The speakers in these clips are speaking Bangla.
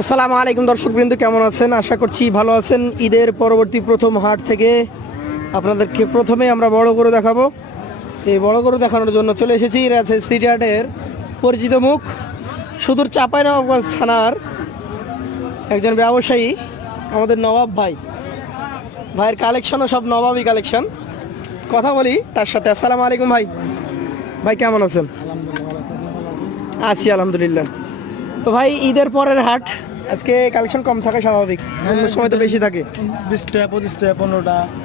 আসসালামু আলাইকুম দর্শকবৃন্দ, কেমন আছেন? আশা করছি ভালো আছেন। ঈদের পরবর্তী প্রথম হাট থেকে আপনাদেরকে প্রথমে আমরা বড় গরু দেখাবো। এই বড় গরু দেখানোর জন্য চলে এসেছি রাজশাহী সিটি হাটের পরিচিত মুখ, সুদূর চাঁপাইনবাবগঞ্জ থানার একজন ব্যবসায়ী, আমাদের নবাব ভাই। ভাইয়ের কালেকশনও সব নবাবই কালেকশন। কথা বলি তার সাথে। আসসালামু আলাইকুম ভাই। ভাই কেমন আছেন? আছি আলহামদুলিল্লাহ। তো ভাই, ঈদের পরের হাট, আজকে কালেকশন কম থাকে স্বাভাবিক, অন্য সময় তো বেশি থাকে। 20টা 25টা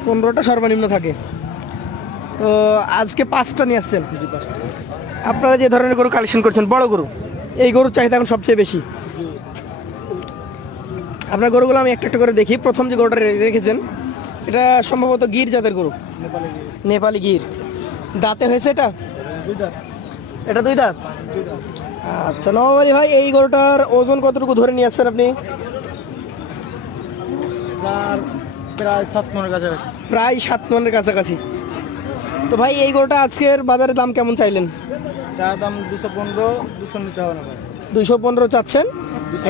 15টা সর্বনিম্ন থাকে। তো আজকে 5টা নিয়ে আসছেন। আপনারা যে ধরনের গরু কালেকশন করছেন, বড় গরু, এই গরুর চাহিদা এখন সবচেয়ে বেশি। আপনার গরুগুলো আমি একটা একটা করে দেখি। প্রথম যে গরুটা রেখেছেন, এটা সম্ভবত গির জাতের গরু, নেপালি গির। দাঁতে হয়েছে এটা? এটা 2 দাঁত। আচ্ছা নবাব আলী ভাই, এই গরুটার ওজন কতটুকু ধরে নিয়ে আসছেন আপনি? প্রায় 7 মনের কাছাকাছি। প্রায় 7 মনের কাছাকাছি। তো ভাই, এই গরুটা আজকের বাজারে দাম কেমন চাইলেন? চা দাম 215, 200 নিতে হবে না ভাই। 215 চাচ্ছেন,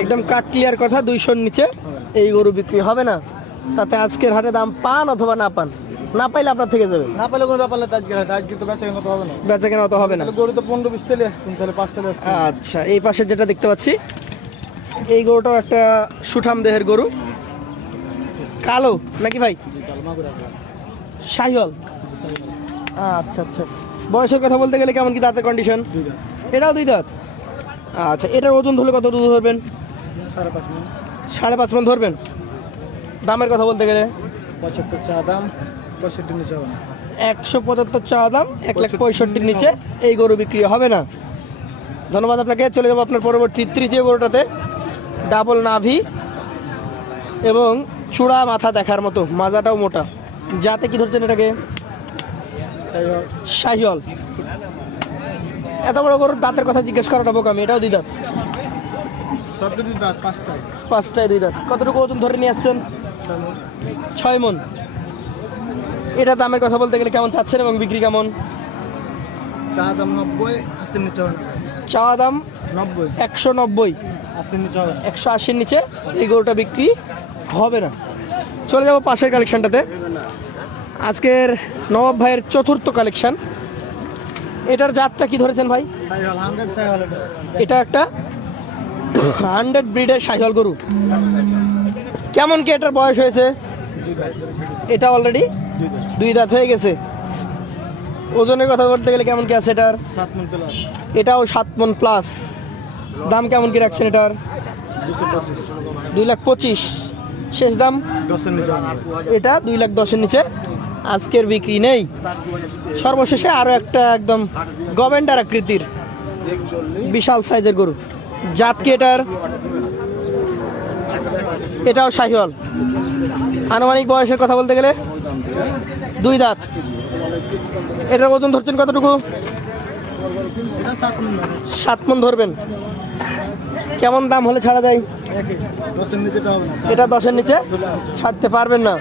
একদম কাট ক্লিয়ার কথা। 200-র নিচে এই গরু বিক্রি হবে না। তাতে আজকের হাটে দাম পান অথবা না পান, না পাইলে আপনার থেকে যাবে। না পেলে কোনো ব্যাপার না, আজকে তো বেচা কেনা তো হবে না। বেচা কেনা তো হবে না। তাহলে গরু তো 15-20 তেলে আসতেন, তাহলে 5 তেলে আসতেন। আচ্ছা, এই পাশে যেটা দেখতে পাচ্ছি, এই গরুটাও একটা সুঠাম দেহের গরু। কালো নাকি ভাই? শাহিওয়াল। আচ্ছা আচ্ছা। বয়সের কথা বলতে গেলে কেমন কি দাঁতের কন্ডিশন? এটাও 2 দাঁত। আচ্ছা, এটার ওজন ধরলে কত ধরবেন? 5.5 মন। 5.5 মন ধরবেন। দামের কথা বলতে গেলে 75 চা দাম, 65 নিতে হবে না। 175 চা দাম, 1,65,000 নিচে এই গরু বিক্রি হবে না। ধন্যবাদ আপনাকে। চলে যাবো আপনার পরবর্তী তৃতীয় গরুটাতে। ডাবল নাভি এবং চূড়া মাথা দেখার মতো, মাজাটাও মোটা। যাতে কি ধরছেন এটাকে? শাহিওয়াল। এত বড় গরুর দাঁতের কথা জিজ্ঞেস করাটা বোকামি। এটাও 2 দাঁত। সব 2 দাঁত, 5টায়। 5টায় 2 দাঁত। কতটুকু ওজন ধরে নিয়ে আসছেন? 6 মন। এটা দামের কথা বলতে গেলে কেমন চাচ্ছেন এবং বিক্রি কেমন? চা দাম 90, 80 নিতে হবে না। চাওয়া দাম 90, 190, 80 নিতে হবে না। 180-র নিচে এই গরুটা বিক্রি হবে না। চলে যাব পাশের কালেকশনটাতে। আজকের নবাব ভাইয়ের চতুর্থ কালেকশন। এটার জাতটা কি ধরেছেন ভাই? সাইহল 100 সাইহল এটা। এটা একটা 100 ব্রিডের শাহিওয়াল গরু। কেমন কি এটার বয়স হয়েছে? এটা অলরেডি 2 দাঁত হয়ে গেছে। ওজনের কথা বলতে গেলে কেমন কি আছে এটার? 7 মন প্লাস। এটাও 7 মন প্লাস। দাম কেমন কি রাখছেন এটার? 225, 2,25,000। শেষ দাম 10 নিতে হবে না। এটা 2,10,000-এর নিচে আজকের বিক্রি নেই। সর্বশেষে আরো একটা একদম গভেন্ডার আকৃতির বিশাল সাইজের গরু। জাত কি এটার? এটাও শাহিওয়াল। আনুমানিক বয়সের কথা বলতে গেলে 2 দাঁত। এটার ওজন ধরছেন কতটুকু? এটা 7 মন। 7 মন ধরবেন। কেমন দাম হলে ছাড়া যায়? 10 নিতে হবে না। এটা 10-এর নিচে ছাড়তে পারবেন না।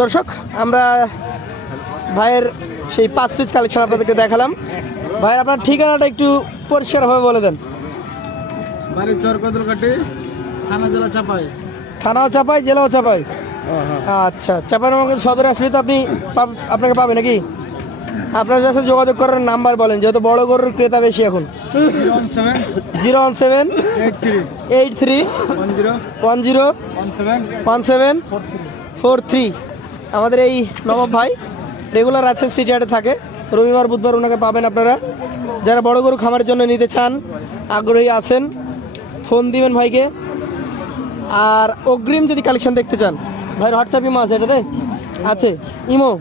দর্শক, আমরা ভাইয়ের সেই 5 পিস কালেকশন আপনাদেরকে দেখালাম। ভাই, আপনার ঠিকানাটা একটু পরিষ্কারভাবে বলে দেন। বাড়ি চরকদলঘাটি, থানা জেলা চাপাই। থানাও চাপাই, জেলাও চাপাই। আচ্ছা, চাঁপাইনবাবগঞ্জ সদরে আসলে তো আপনাকে পাবে নাকি? আপনার কাছে যোগাযোগ করার নাম্বার বলেন, যেহেতু বড় গরুর ক্রেতা বেশি এখন। 017 83 10 17 43। আমাদের এই নবাব ভাই রেগুলার আছে, সিটি হাটে থাকে। রবিবার বুধবার ওনাকে পাবেন আপনারা। যারা বড় গরু খামারের জন্য নিতে চান, আগ্রহী আছেন, ফোন দিবেন ভাইকে। আর অগ্রিম যদি কালেকশন দেখতে চান, ভাইয়ের হোয়াটসঅ্যাপ ইমো আছে এটাতে? আছে ইমো।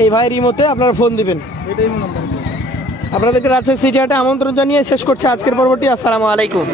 এই ভাইয়ের ইমোতে আপনারা ফোন দিবেন। এটাই মনে নম্বর। আপনাদেরকে রাজশাহী সিটি হাটে আমন্ত্রণ জানিয়ে শেষ করছে আজকের পর্বটি। আসসালামু আলাইকুম।